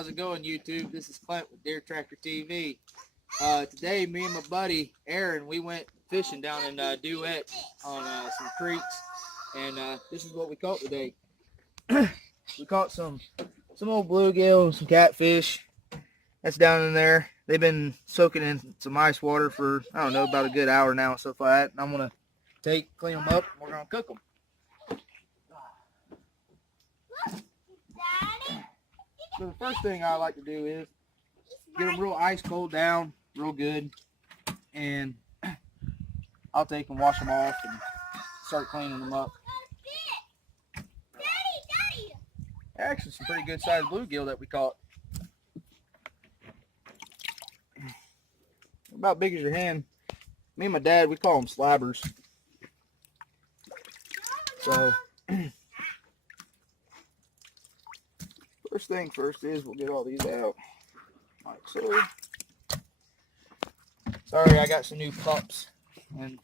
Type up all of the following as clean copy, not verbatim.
How's it going, YouTube? This is Clint with Deertracker TV. Today, me and my buddy Aaron, we went fishing down in Duet on some creeks, and this is what we caught today. We caught some old bluegill, some catfish. That's down in there. They've been soaking in some ice water for, I don't know, about a good hour now and stuff like that. And I'm gonna clean them up, and we're gonna cook them. So the first thing I like to do is get them real ice cold down, real good, and I'll take and wash them off and start cleaning them up. Actually, some pretty good sized bluegill that we caught. About big as your hand. Me and my dad, we call them slabbers. So first thing first is we'll get all these out, like so. Sorry, I got some new pups, and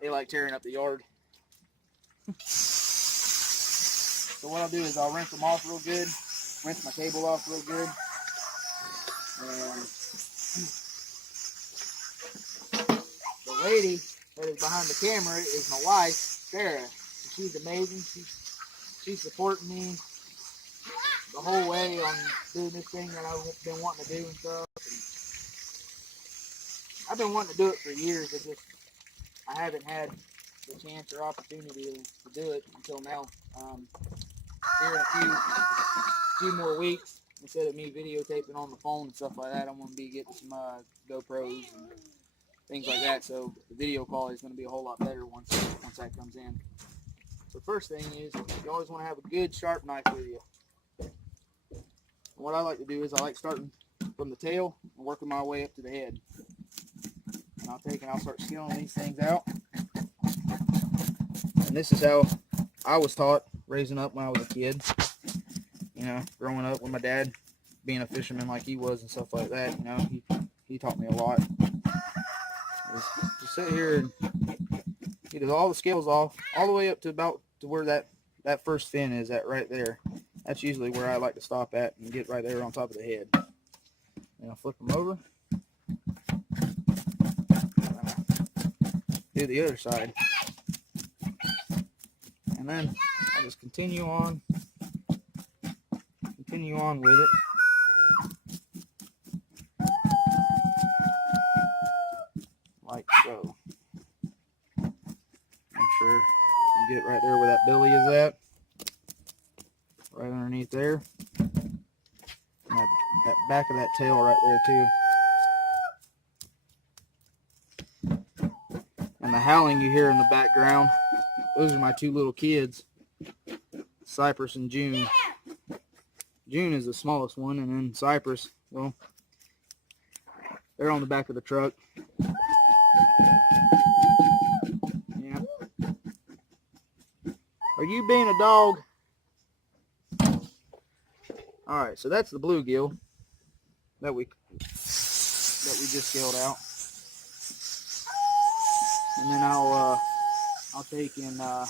they like tearing up the yard. So what I'll do is I'll rinse them off real good, rinse my cable off real good, and the lady that is behind the camera is my wife, Sarah. She's amazing. She's supporting me the whole way on doing this thing that I've been wanting to do and stuff. And I've been wanting to do it for years. I haven't had the chance or opportunity to do it until now. Here in a few more weeks, instead of me videotaping on the phone and stuff like that, I'm going to be getting some GoPros and things like that. So the video quality is going to be a whole lot better once that comes in. The first thing is you always want to have a good sharp knife with you. And what I like to do is I like starting from the tail and working my way up to the head. And I'll start scaling these things out. And this is how I was taught raising up when I was a kid. You know, growing up with my dad being a fisherman like he was and stuff like that. You know, he taught me a lot. Just sit here and he does all the scales off, all the way up to about to where that first fin is at right there. That's usually where I like to stop at and get right there on top of the head. And I'll flip them over. Do the other side. And then I'll just continue on with it. Like so. Make sure you get right there where that belly is at. Right underneath there. And that back of that tail right there too. And the howling you hear in the background, those are my two little kids, Cypress and June. June is the smallest one, and then Cypress, well, they're on the back of the truck. Yeah. Are you being a dog? Alright, so that's the bluegill that we just scaled out. And then I'll take and let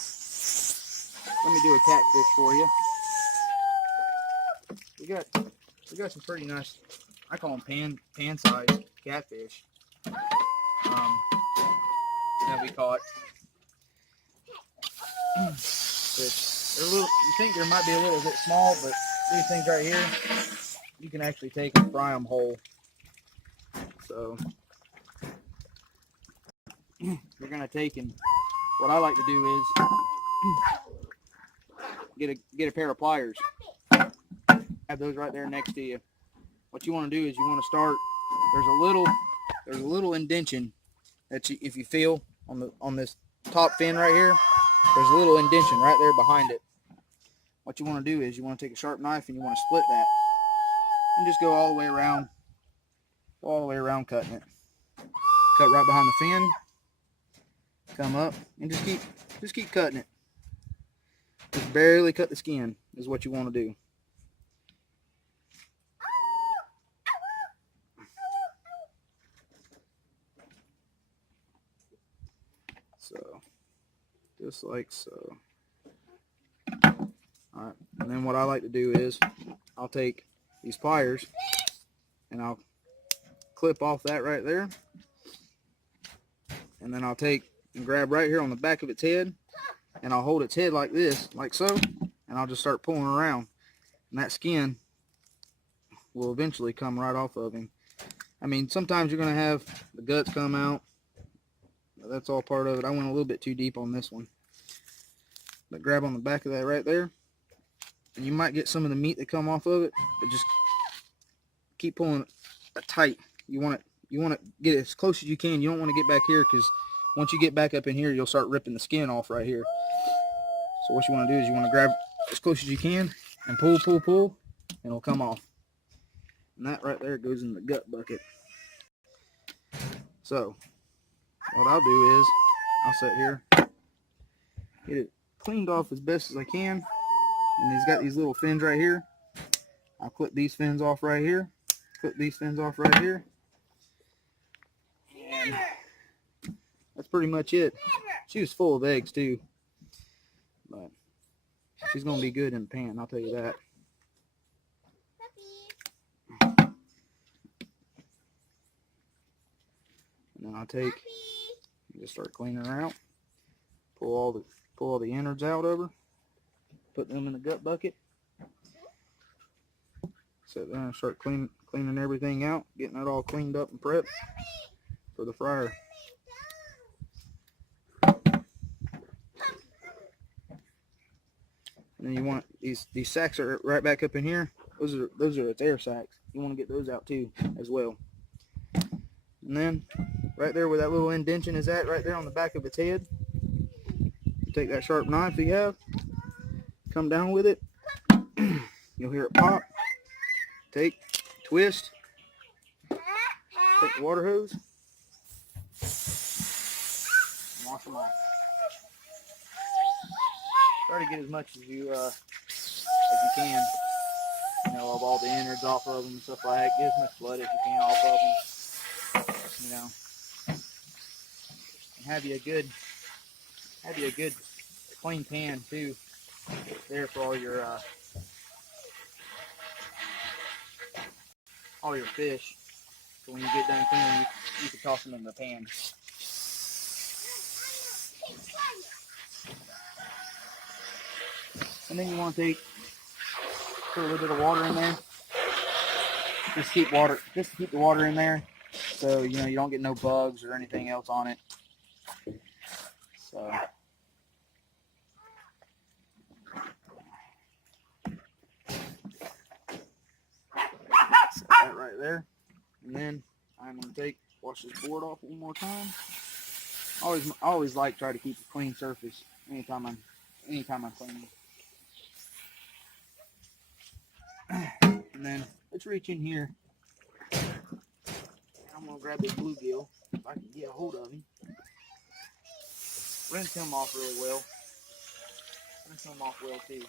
me do a catfish for you. We got some pretty nice, I call them pan-sized catfish that we caught. They're a little, you think they might be a little bit small, but these things right here, you can actually take and fry them whole. So you're gonna take, and what I like to do is get a pair of pliers. Have those right there next to you. What you want to do is you want to start. There's a little indention that if you feel on this top fin right here, there's a little indention right there behind it. What you want to do is you want to take a sharp knife and you want to split that, and just go all the way around, cutting it. Cut right behind the fin. Come up and just keep cutting it. Just barely cut the skin is what you want to do. So just like so. Alright, and then what I like to do is I'll take these pliers and I'll clip off that right there. And then I'll take and grab right here on the back of its head, and I'll hold its head like this, like so, and I'll just start pulling around. And that skin will eventually come right off of him. I mean, sometimes you're going to have the guts come out. That's all part of it. I went a little bit too deep on this one. But grab on the back of that right there, and you might get some of the meat that come off of it, but just keep pulling it tight. You want to get as close as you can. You don't want to get back here, because once you get back up in here, you'll start ripping the skin off right here. So what you want to do is you want to grab as close as you can and pull, pull, pull, and it'll come off. And that right there goes in the gut bucket. So what I'll do is I'll sit here, get it cleaned off as best as I can. And he's got these little fins right here. I'll clip these fins off right here. Clip these fins off right here. And that's pretty much it. She was full of eggs too. But she's going to be good in the pan, I'll tell you that. And then I'll take, just start cleaning her out. Pull all the innards out of her. Put them in the gut bucket. Sit there and start cleaning everything out, getting it all cleaned up and prepped for the fryer. And then you want these sacks are right back up in here. Those are its air sacks. You want to get those out too as well. And then right there where that little indentation is at, right there on the back of its head, you take that sharp knife you have, come down with it. You'll hear it pop. Take, twist, take the water hose, and wash them off. Try to get as much as you can, you know, of all the innards off of them and stuff like that. Get as much blood as you can off of them, you know. And have you a good clean pan too, there for all your fish. So when you get done cleaning, you can toss them in the pan. And then you want to put a little bit of water in there. Just keep the water in there, so you know you don't get no bugs or anything else on it. So set that right there, and then I'm gonna wash this board off one more time. I always like try to keep a clean surface anytime I'm cleaning. And then let's reach in here. I'm gonna grab this bluegill if I can get a hold of him. Rinse him off really well. Rinse him off well too.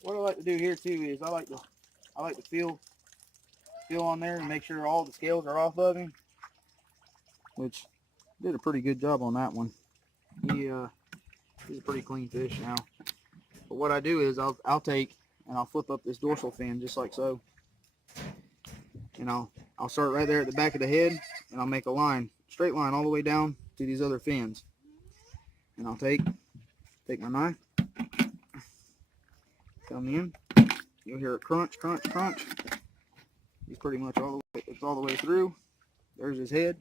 What I like to do here too is I like to feel on there and make sure all the scales are off of him, which did a pretty good job on that one. He's a pretty clean fish now. But what I do is I'll take and I'll flip up this dorsal fin just like so, and I'll start right there at the back of the head, and I'll make a line, straight line all the way down to these other fins, and I'll take my knife, come in, you'll hear it crunch, crunch, crunch. He's pretty much all the way through. There's his head.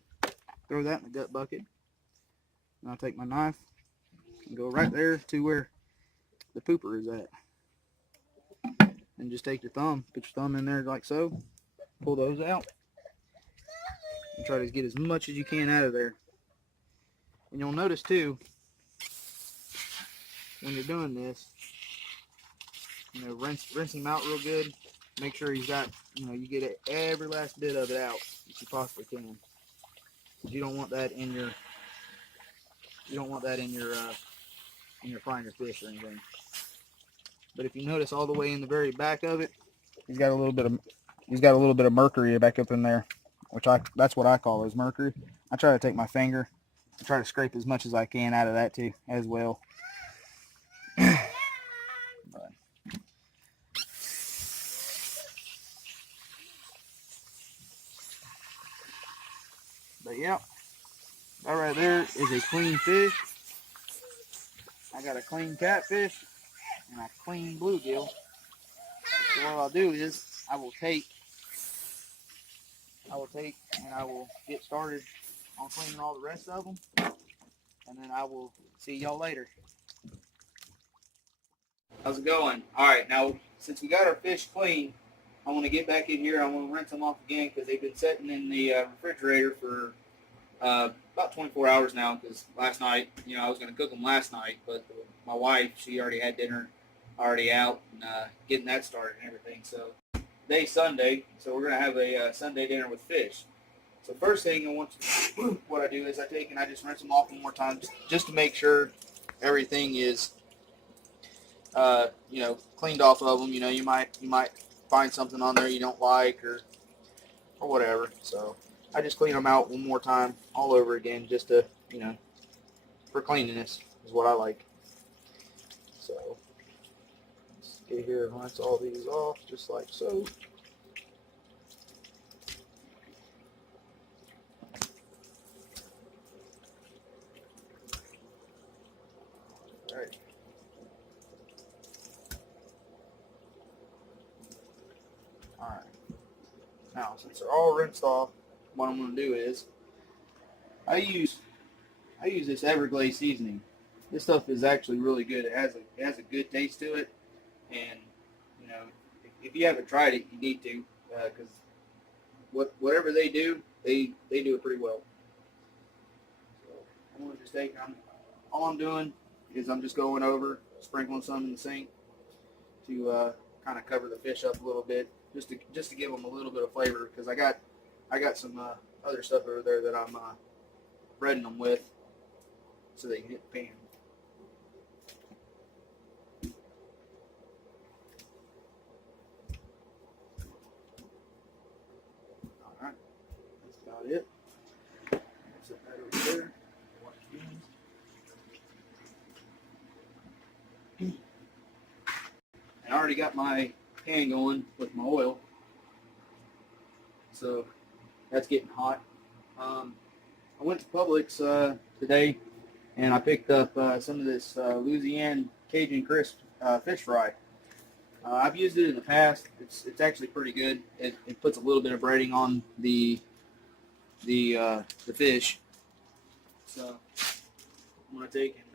Throw that in the gut bucket. And I'll take my knife and go right there to where the pooper is at. And just take your thumb, put your thumb in there like so. Pull those out. And try to get as much as you can out of there. And you'll notice too, when you're doing this, you know, rinse him out real good. Make sure he's got, you know, you get every last bit of it out that you possibly can. Because you don't want that in your, when you're frying your fish or anything. But if you notice all the way in the very back of it, he's got a little bit of mercury back up in there. which that's what I call those mercury. I try to take my finger and try to scrape as much as I can out of that too as well. But yeah, that right there is a clean fish. I got a clean catfish and a clean bluegill. So what I'll do is I will take and I will get started on cleaning all the rest of them, and then I will see y'all later. How's it going? All right, now since we got our fish clean, I want to get back in here. I want to rinse them off again because they've been sitting in the refrigerator for about 24 hours now. Because last night, I was going to cook them last night, but my wife, she already had dinner already out and getting that started and everything. So today's Sunday, so we're going to have a Sunday dinner with fish. So first thing what I do is I take and I just rinse them off one more time just to make sure everything is cleaned off of them. You might find something on there you don't like or whatever. So I just clean them out one more time all over again just to, for cleanliness is what I like. So let's get here and rinse all these off just like so. All right. Alright, now since they're all rinsed off, what I'm going to do is I use this Everglades seasoning. This stuff is actually really good. It has a good taste to it, and if you haven't tried it, you need to, because whatever they do, they do it pretty well. So I'm going to just all I'm doing is I'm just going over, sprinkling some in the sink to kind of cover the fish up a little bit. Just to give them a little bit of flavor, because I got some other stuff over there that I'm breading them with, so they can hit the pan. All right, that's about it. Set that over there. Wash the beans. I already got my pan going with my oil, so that's getting hot. I went to Publix today and I picked up some of this Louisiana Cajun crisp fish fry. I've used it in the past. It's actually pretty good. It puts a little bit of breading on the fish. So I'm gonna take and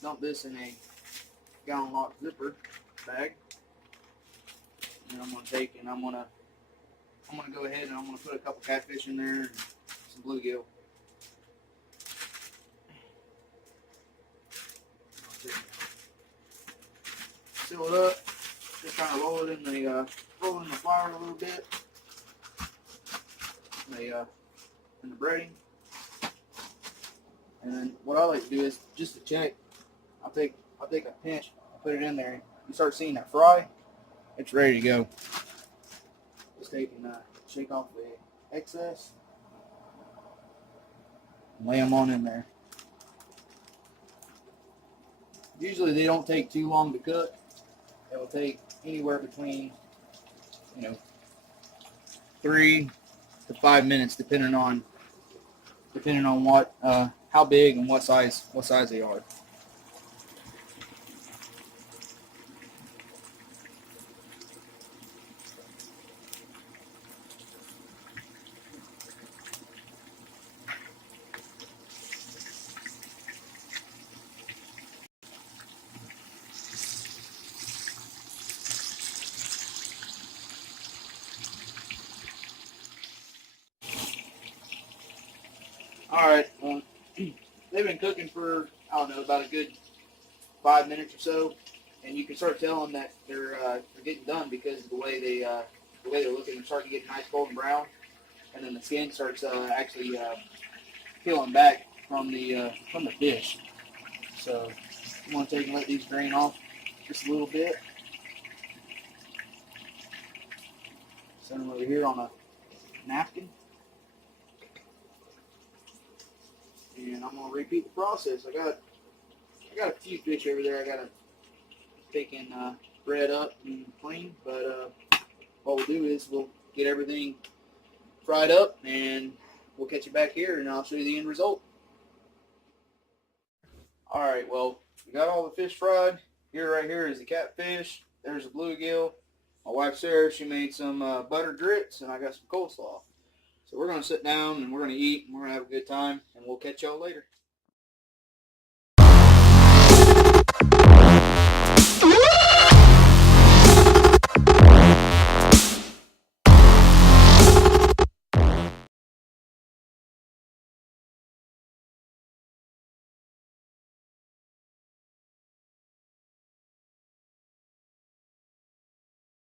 dump this in a gallon lock zipper bag. And I'm gonna go ahead and I'm gonna put a couple catfish in there and some bluegill. Seal it up. Just kind of roll it in the flour a little bit. In the breading. And then what I like to do is just to check. I'll take a pinch, put it in there. You start seeing that fry. It's ready to go. Just take and shake off the excess and lay them on in there. Usually they don't take too long to cook. It will take anywhere between 3 to 5 minutes, depending on what how big and what size they are. All right, they've been cooking for, I don't know, about a good 5 minutes or so, and you can start telling that they're getting done because of the way they're looking. They're starting to get nice golden brown, and then the skin starts actually peeling back from the fish. So you want to take and let these drain off just a little bit. Set them over here on a napkin. and I'm gonna repeat the process. I got a few fish over there I gotta take and bread up and clean, but what we'll do is we'll get everything fried up and we'll catch you back here and I'll show you the end result. Alright, well, we got all the fish fried. Right here is the catfish. There's the bluegill. My wife Sarah, she made some butter grits, and I got some coleslaw. So we're going to sit down and we're going to eat and we're going to have a good time, and we'll catch y'all later.